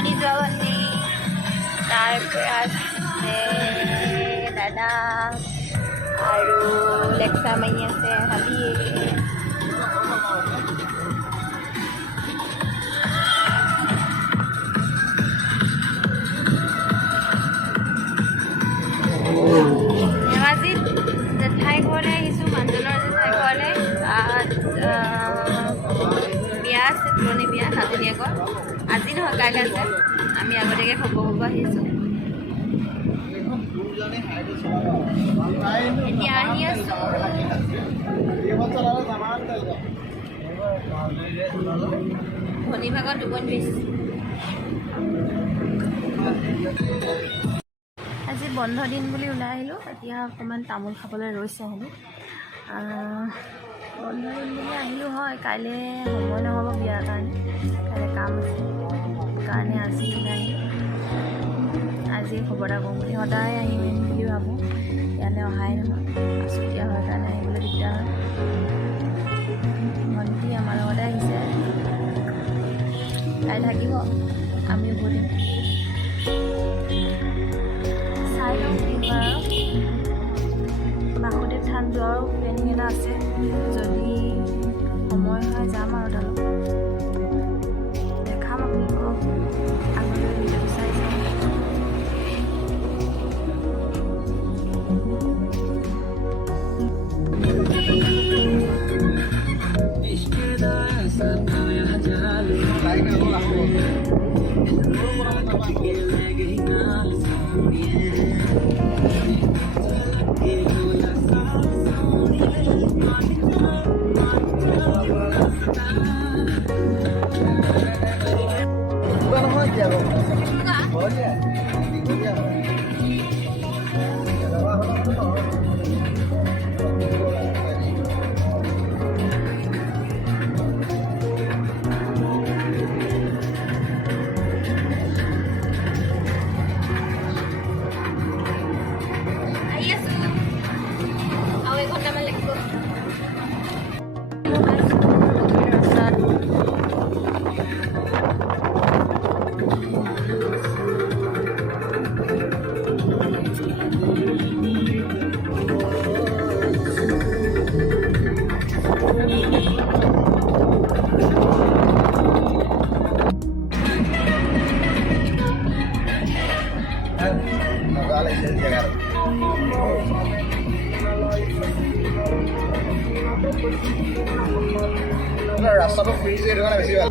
নামনি যোৱা বাতি তাৰপৰা দাদা আৰু লেকচাৰ মাৰি আছে হাবিয়ে ধেমাজিত জেঠাই ঘৰলৈ আহিছোঁ মানুহজনৰ জেঠাই ঘৰলৈ বিয়া আছে পুৰণি বিয়া নাতিনীয়েকৰ আজি নহয় কাইলৈ আছে আমি আগতীয়াকৈ খবৰ খবৰ আহিছোঁ এতিয়া আহি আছোঁ ধনী ভাগত টোপনি ধৰিছে আজি বন্ধ দিন বুলি ওলাই আহিলোঁ এতিয়া অকণমান তামোল খাবলৈ ৰৈছে আহিলোঁ বন্ধ দিন বুলি আহিলোঁ হয় কাইলৈ সময় নহ'ব বিয়াৰ কাৰণে কাইলৈ কাম আছে কাৰণে আজি ওলাই আহিলোঁ আজি খবৰ এটা কৰোঁ বুলি সদায় আহিম বুলি ভাবোঁ ইয়ালৈ অহাই নহয় আছুতীয়া হয় কাৰণে আহিবলৈ দিগদাৰ হয় ভণ্টি আমাৰ লগতে আহিছে তাই থাকিব আমিও বহিম চাই লওঁ কি হয় আৰু বাসুদেৱ থান যোৱাৰো প্লেনিং এটা আছে যদি সময় হয় যাম আৰু তালৈ দেখাম আপোনালোকক আগলৈ ভিডিঅ' চাই চাম ৰাস্তাটো ফ্ৰী যে সেইটো কাৰণে বেছি ভাল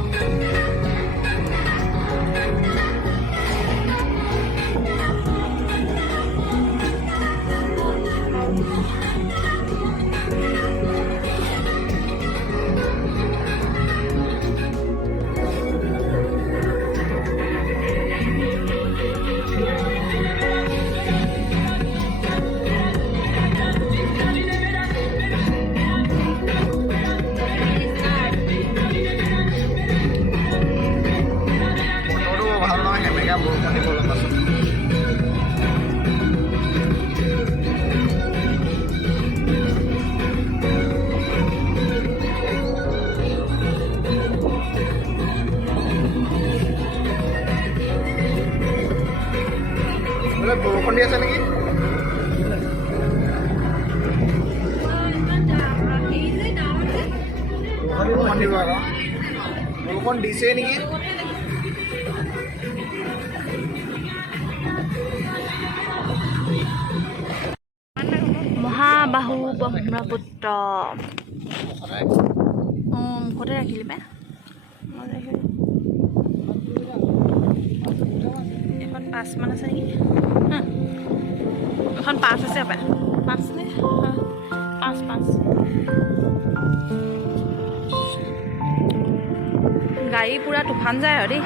বৰষুণ দি আছে নেকি বৰষুণ দিছে নেকি মহাবাহু ব্ৰহ্মপুত্ৰ মুখতে ৰাখিলি বে এখন 5 মান আছে নেকি এখন 5 আছে হপায় 5 নে 5 গাড়ী পুৰা তুফান যায় আৰু দেই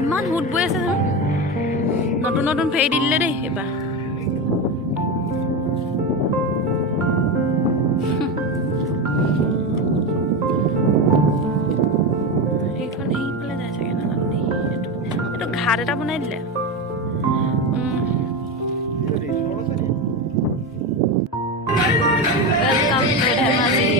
ইমান সোঁত বৈ আছে নতুন নতুন ফেৰি দিলে দেই এইবাৰ ঘাট এটা বনাই দিলে Welcome to Dhemaji.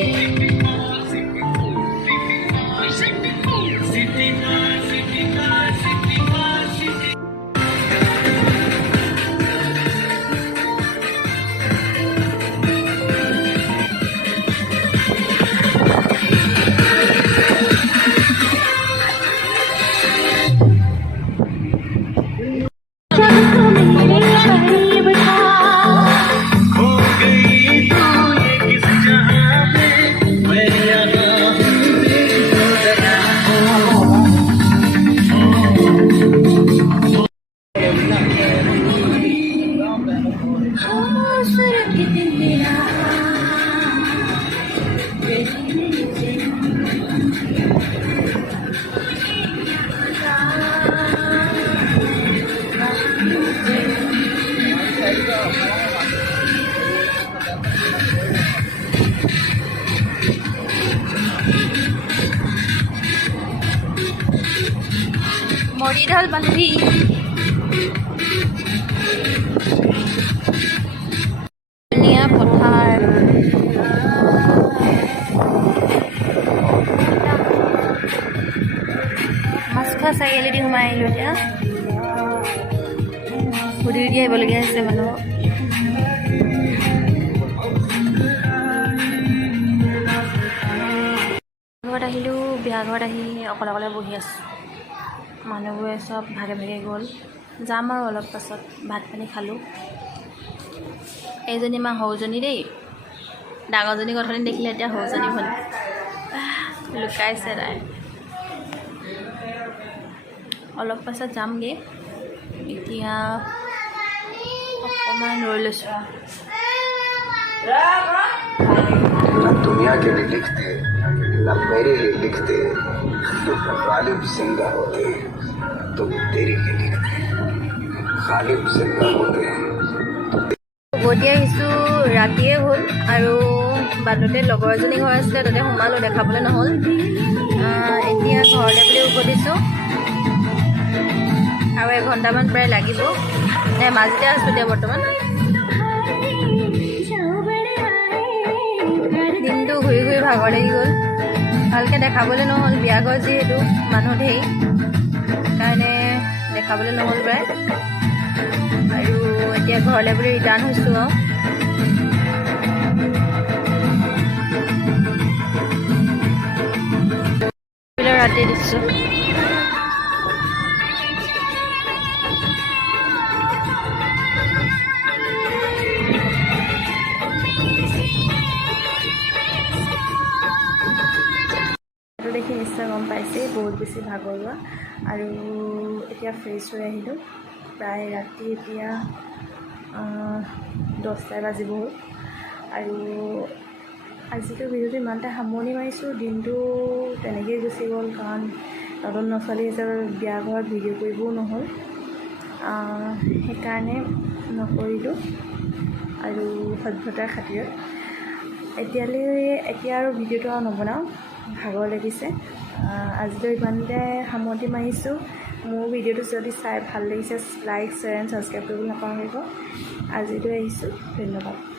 মৰিঢাল বান্ধি ধুনীয়া পথাৰ মাছখোৱা চাৰিআলি দি সোমাই আহিলোঁ এতিয়া সুধি দি আহিবলগীয়া হৈছে মানুহক ঘৰত আহিলোঁ বিয়া ঘৰত আহি অকলে অকলে বহি আছোঁ মানুহবোৰে চব ভাগে ভাগে গ'ল যাম আৰু অলপ পাছত ভাত পানী খালোঁ এইজনী মা সৰুজনী দেই ডাঙৰজনী গথনি দেখিলে এতিয়া সৰুজনী হ'ল লুকাইছে তাই অলপ পাছত যামগৈ এতিয়া অকণমান ৰৈ লৈছোঁ ना दुनिया के लिए लिखते ना मेरे लिए लिखते गालिब जिंदा होते हैं तो तेरे लिए लिखते गालिब जिंदा होते हैं উভতি আহিছোঁ ৰাতিয়ে হ'ল আৰু বাটতে লগৰ এজনী ঘৰ আছিলে তাতে সোমালোঁ দেখাবলৈ নহ'ল এতিয়া ঘৰলৈ বুলি উভতিছোঁ আৰু এঘণ্টামান প্ৰায় লাগিব মাজতে আছোঁ এতিয়া বৰ্তমান দিনটো ঘূৰি ঘূৰি ভাগৰ লাগি গ'ল ভালকৈ দেখাবলৈ নহ'ল বিয়া ঘৰ যিহেতু মানুহ ধেৰ সেইকাৰণে দেখাবলৈ নহ'ল প্ৰায় আৰু এতিয়া ঘৰলৈ বুলি ৰিটাৰ্ণ হৈছোঁ আৰু ৰাতি দিছোঁ দেখি নিশ্চয় গম পাইছে বহুত বেছি ভাগৰুৱা আৰু এতিয়া ফ্ৰেছ হৈ আহিলোঁ প্ৰায় ৰাতি এতিয়া 10টা বাজিব হ'ল আৰু আজিতো ভিডিঅ'টো ইমানতে সামৰণি মাৰিছোঁ দিনটো তেনেকৈয়ে গুচি গ'ল কাৰণ নতুন নছোৱালী হিচাপে বিয়া ঘৰত ভিডিঅ' কৰিবও নহ'ল সেইকাৰণে নকৰিলোঁ আৰু সভ্যতাৰ খাতিৰত এতিয়া আৰু ভিডিঅ'টো আৰু নবনাওঁ ভাগৰ লাগিছে আজিলৈ ইমানতে সামৰণি মাৰিছোঁ মোৰ ভিডিঅ'টো যদি চাই ভাল লাগিছে লাইক শ্বেয়াৰ এণ্ড ছাবস্ক্ৰাইব কৰিবলৈ নাপাহৰিব আজিলৈ আহিছোঁ ধন্যবাদ